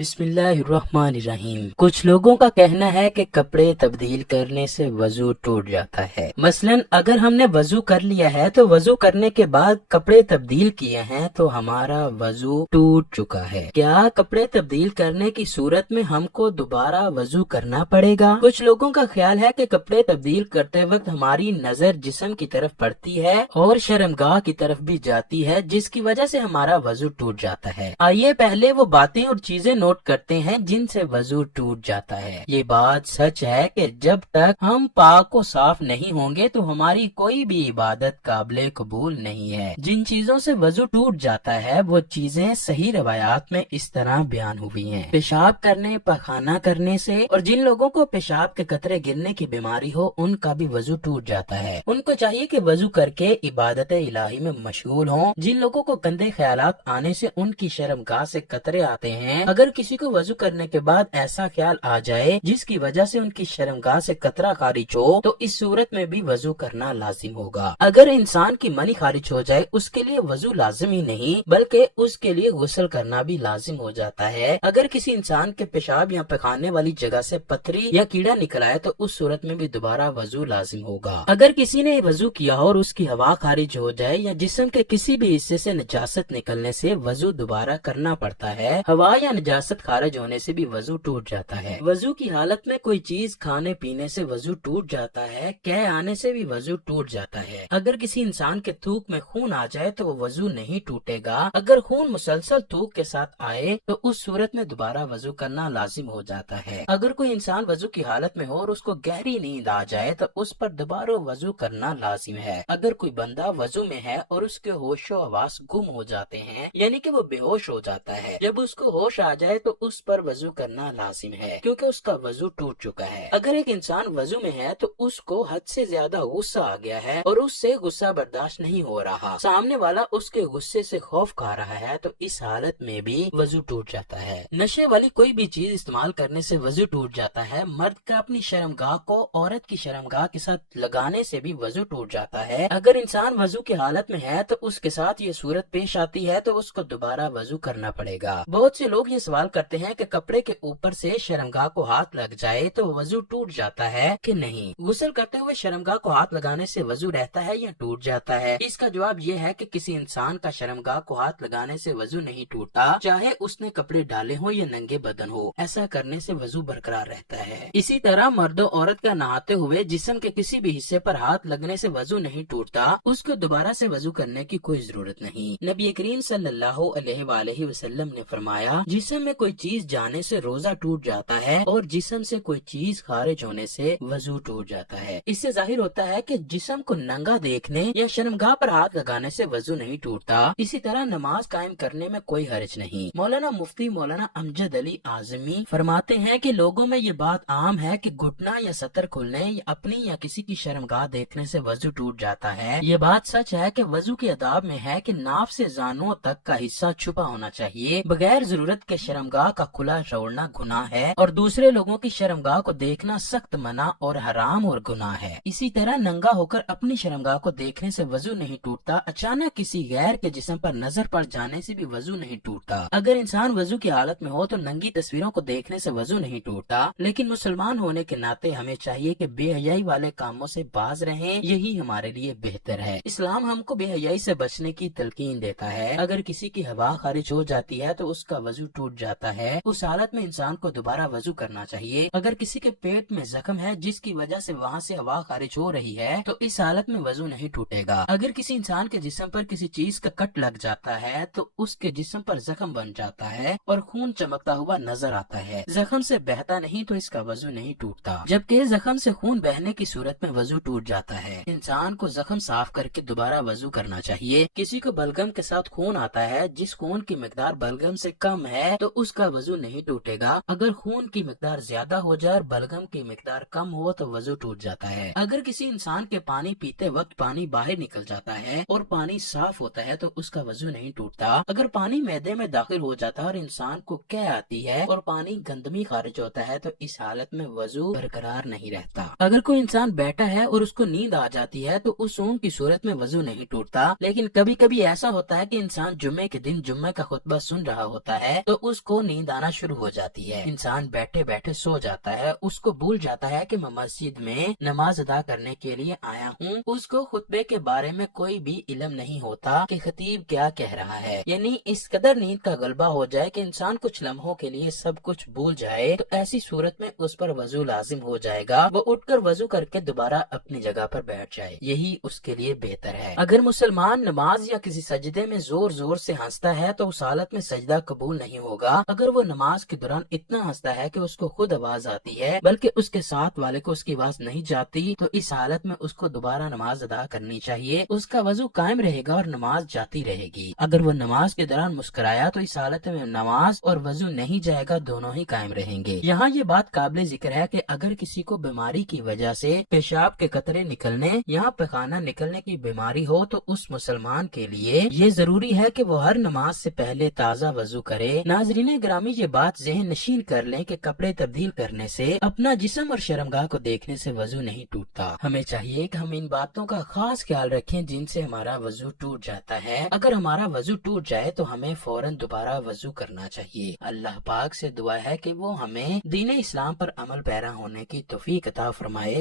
بسم اللہ الرحمن الرحیم۔ کچھ لوگوں کا کہنا ہے کہ کپڑے تبدیل کرنے سے وضو ٹوٹ جاتا ہے۔ مثلاً اگر ہم نے وضو کر لیا ہے تو وضو کرنے کے بعد کپڑے تبدیل کیے ہیں تو ہمارا وضو ٹوٹ چکا ہے۔ کیا کپڑے تبدیل کرنے کی صورت میں ہم کو دوبارہ وضو کرنا پڑے گا؟ کچھ لوگوں کا خیال ہے کہ کپڑے تبدیل کرتے وقت ہماری نظر جسم کی طرف پڑتی ہے اور شرمگاہ کی طرف بھی جاتی ہے، جس کی وجہ سے ہمارا وضو ٹوٹ جاتا ہے۔ آئیے پہلے وہ باتیں اور چیزیں نوٹ کرتے ہیں جن سے وضو ٹوٹ جاتا ہے۔ یہ بات سچ ہے کہ جب تک ہم پاک و صاف نہیں ہوں گے تو ہماری کوئی بھی عبادت قابل قبول نہیں ہے۔ جن چیزوں سے وضو ٹوٹ جاتا ہے وہ چیزیں صحیح روایات میں اس طرح بیان ہوئی ہیں: پیشاب کرنے، پخانہ کرنے سے، اور جن لوگوں کو پیشاب کے قطرے گرنے کی بیماری ہو ان کا بھی وضو ٹوٹ جاتا ہے۔ ان کو چاہیے کہ وضو کر کے عبادت الہی میں مشغول ہوں۔ جن لوگوں کو گندے خیالات آنے سے ان کی شرمگاہ سے قطرے آتے ہیں، اگر کسی کو وضو کرنے کے بعد ایسا خیال آ جائے جس کی وجہ سے ان کی شرمگاہ سے قطرہ خارج ہو تو اس صورت میں بھی وضو کرنا لازم ہوگا۔ اگر انسان کی منی خارج ہو جائے اس کے لیے وضو لازم ہی نہیں بلکہ اس کے لیے غسل کرنا بھی لازم ہو جاتا ہے۔ اگر کسی انسان کے پیشاب یا پخانے والی جگہ سے پتھری یا کیڑا نکل آئے تو اس صورت میں بھی دوبارہ وضو لازم ہوگا۔ اگر کسی نے وضو کیا اور اس کی ہوا خارج ہو جائے یا جسم کے کسی بھی حصے سے نجاست نکلنے سے وضو دوبارہ کرنا پڑتا ہے۔ ہوا یا نجاست خارج ہونے سے بھی وضو ٹوٹ جاتا ہے۔ وضو کی حالت میں کوئی چیز کھانے پینے سے وضو ٹوٹ جاتا ہے۔ قے آنے سے بھی وضو ٹوٹ جاتا ہے۔ اگر کسی انسان کے تھوک میں خون آ جائے تو وہ وضو نہیں ٹوٹے گا۔ اگر خون مسلسل تھوک کے ساتھ آئے تو اس صورت میں دوبارہ وضو کرنا لازم ہو جاتا ہے۔ اگر کوئی انسان وضو کی حالت میں ہو اور اس کو گہری نیند آ جائے تو اس پر دوبارہ وضو کرنا لازم ہے۔ اگر کوئی بندہ وضو میں ہے اور اس کے ہوش و حواس گم ہو جاتے ہیں یعنی کہ وہ بے ہوش ہو جاتا ہے، جب اس کو ہوش آ جائے تو اس پر وضو کرنا لازم ہے کیونکہ اس کا وضو ٹوٹ چکا ہے۔ اگر ایک انسان وضو میں ہے تو اس کو حد سے زیادہ غصہ آ گیا ہے اور اس سے غصہ برداشت نہیں ہو رہا، سامنے والا اس کے غصے سے خوف کھا رہا ہے تو اس حالت میں بھی وضو ٹوٹ جاتا ہے۔ نشے والی کوئی بھی چیز استعمال کرنے سے وضو ٹوٹ جاتا ہے۔ مرد کا اپنی شرمگاہ کو عورت کی شرمگاہ کے ساتھ لگانے سے بھی وضو ٹوٹ جاتا ہے۔ اگر انسان وضو کی حالت میں ہے تو اس کے ساتھ یہ صورت پیش آتی ہے تو اس کو دوبارہ وضو کرنا پڑے گا۔ بہت سے لوگ یہ سوال کرتے ہیں کہ کپڑے کے اوپر سے شرمگاہ کو ہاتھ لگ جائے تو وضو ٹوٹ جاتا ہے کہ نہیں؟ غسل کرتے ہوئے شرمگاہ کو ہاتھ لگانے سے وضو رہتا ہے یا ٹوٹ جاتا ہے؟ اس کا جواب یہ ہے کہ کسی انسان کا شرمگاہ کو ہاتھ لگانے سے وضو نہیں ٹوٹتا، چاہے اس نے کپڑے ڈالے ہوں یا ننگے بدن ہو، ایسا کرنے سے وضو برقرار رہتا ہے۔ اسی طرح مرد و عورت کا نہاتے ہوئے جسم کے کسی بھی حصے پر ہاتھ لگنے سے وضو نہیں ٹوٹتا، اس کو دوبارہ سے وضو کرنے کی کوئی ضرورت نہیں۔ نبی کریم صلی اللہ علیہ وآلہ وسلم نے فرمایا، جسم میں کوئی چیز جانے سے روزہ ٹوٹ جاتا ہے اور جسم سے کوئی چیز خارج ہونے سے وضو ٹوٹ جاتا ہے۔ اس سے ظاہر ہوتا ہے کہ جسم کو ننگا دیکھنے یا شرمگاہ پر ہاتھ لگانے سے وضو نہیں ٹوٹتا۔ اسی طرح نماز قائم کرنے میں کوئی حرج نہیں۔ مولانا مفتی مولانا امجد علی اعظمی فرماتے ہیں کہ لوگوں میں یہ بات عام ہے کہ گھٹنا یا سطر کھلنے یا اپنی یا کسی کی شرمگاہ دیکھنے سے وضو ٹوٹ جاتا ہے۔ یہ بات سچ ہے کہ وضو کے آداب میں ہے کہ ناف سے زانوں تک کا حصہ چھپا ہونا چاہیے۔ بغیر ضرورت کے شرمگاہ کا کھلا چھوڑنا گناہ ہے اور دوسرے لوگوں کی شرمگاہ کو دیکھنا سخت منع اور حرام اور گناہ ہے۔ اسی طرح ننگا ہو کر اپنی شرمگاہ کو دیکھنے سے وضو نہیں ٹوٹتا۔ اچانک کسی غیر کے جسم پر نظر پڑ جانے سے بھی وضو نہیں ٹوٹتا۔ اگر انسان وضو کی حالت میں ہو تو ننگی تصویروں کو دیکھنے سے وضو نہیں ٹوٹتا، لیکن مسلمان ہونے کے ناطے ہمیں چاہیے کہ بے حیائی والے کاموں سے باز رہیں، یہی ہمارے لیے بہتر ہے۔ اسلام ہم کو بے حیائی سے بچنے کی تلقین دیتا ہے۔ اگر کسی کی ہوا خارج ہو جاتی ہے تو اس کا وضو ٹوٹ جاتا ہے، اس حالت میں انسان کو دوبارہ وضو کرنا چاہیے۔ اگر کسی کے پیٹ میں زخم ہے جس کی وجہ سے وہاں سے ہوا خارج ہو رہی ہے تو اس حالت میں وضو نہیں ٹوٹے گا۔ اگر کسی انسان کے جسم پر کسی چیز کا کٹ لگ جاتا ہے تو اس کے جسم پر زخم بن جاتا ہے اور خون چمکتا ہوا نظر آتا ہے، زخم سے بہتا نہیں تو اس کا وضو نہیں ٹوٹتا، جبکہ زخم سے خون بہنے کی صورت میں وضو ٹوٹ جاتا ہے۔ انسان کو زخم صاف کر کے دوبارہ وضو کرنا چاہیے۔ کسی کو بلغم کے ساتھ خون آتا ہے، جس خون کی مقدار بلغم سے کم ہے تو اس کا وضو نہیں ٹوٹے گا۔ اگر خون کی مقدار زیادہ ہو جائے اور بلغم کی مقدار کم ہو تو وضو ٹوٹ جاتا ہے۔ اگر کسی انسان کے پانی پیتے وقت پانی باہر نکل جاتا ہے اور پانی صاف ہوتا ہے تو اس کا وضو نہیں ٹوٹتا۔ اگر پانی معدے میں داخل ہو جاتا ہے اور انسان کو قے آتی ہے اور پانی گندمی خارج ہوتا ہے تو اس حالت میں وضو برقرار نہیں رہتا۔ اگر کوئی انسان بیٹھا ہے اور اس کو نیند آ جاتی ہے تو اس اونگ کی صورت میں وضو نہیں ٹوٹتا، لیکن کبھی کبھی ایسا ہوتا ہے کہ انسان جمعے کے دن جمعہ کا خطبہ سن رہا ہوتا ہے تو اس کو نیند آنا شروع ہو جاتی ہے، انسان بیٹھے بیٹھے سو جاتا ہے، اس کو بھول جاتا ہے کہ میں مسجد میں نماز ادا کرنے کے لیے آیا ہوں، اس کو خطبے کے بارے میں کوئی بھی علم نہیں ہوتا کہ خطیب کیا کہہ رہا ہے۔ یعنی اس قدر نیند کا غلبہ ہو جائے کہ انسان کچھ لمحوں کے لیے سب کچھ بھول جائے، تو ایسی صورت میں اس پر وضو لازم ہو جائے گا، وہ اٹھ کر وضو کر کے دوبارہ اپنی جگہ پر بیٹھ جائے، یہی اس کے لیے بہتر ہے۔ اگر مسلمان نماز یا کسی سجدے میں زور زور سے ہنستا ہے تو اس حالت میں سجدہ قبول نہیں ہوگا۔ اگر وہ نماز کے دوران اتنا ہنستا ہے کہ اس کو خود آواز آتی ہے بلکہ اس کے ساتھ والے کو اس کی آواز نہیں جاتی، تو اس حالت میں اس کو دوبارہ نماز ادا کرنی چاہیے، اس کا وضو قائم رہے گا اور نماز جاتی رہے گی۔ اگر وہ نماز کے دوران مسکرایا تو اس حالت میں نماز اور وضو نہیں جائے گا، دونوں ہی قائم رہیں گے۔ یہاں یہ بات قابل ذکر ہے کہ اگر کسی کو بیماری کی وجہ سے پیشاب کے قطرے نکلنے یا پخانہ نکلنے کی بیماری ہو تو اس مسلمان کے لیے یہ ضروری ہے کہ وہ ہر نماز سے پہلے تازہ وضو کرے۔ ناظرین گرامی، یہ بات ذہن نشین کر لیں کہ کپڑے تبدیل کرنے سے اپنا جسم اور شرمگاہ کو دیکھنے سے وضو نہیں ٹوٹتا۔ ہمیں چاہیے کہ ہم ان باتوں کا خاص خیال رکھیں جن سے ہمارا وضو ٹوٹ جاتا ہے۔ اگر ہمارا وضو ٹوٹ جائے تو ہمیں فوراً دوبارہ وضو کرنا چاہیے۔ اللہ پاک سے دعا ہے کہ وہ ہمیں دین اسلام پر عمل پیرا ہونے کی توفیق عطا فرمائے۔